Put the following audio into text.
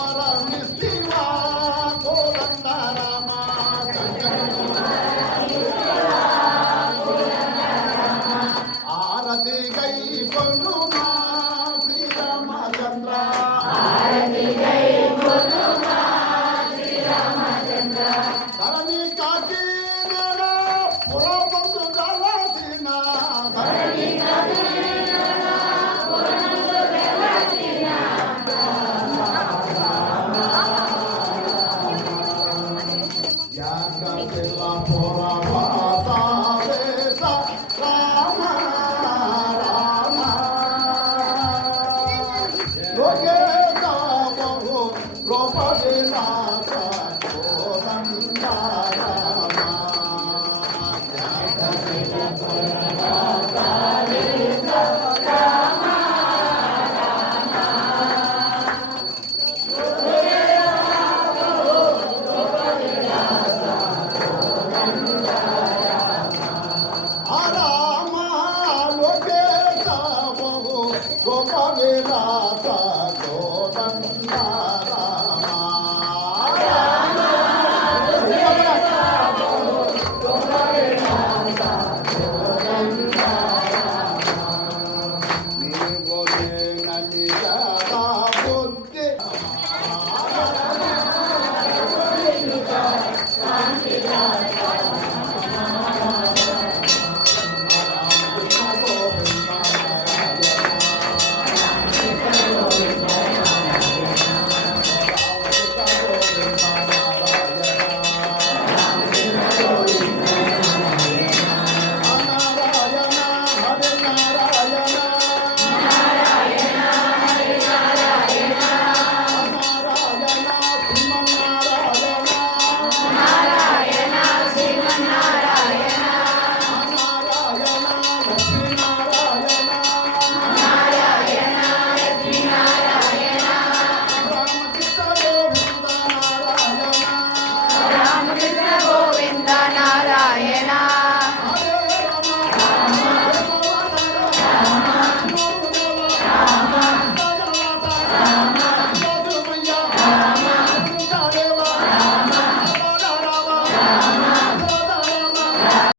Guaranisima. Oye. పాప గోపంతా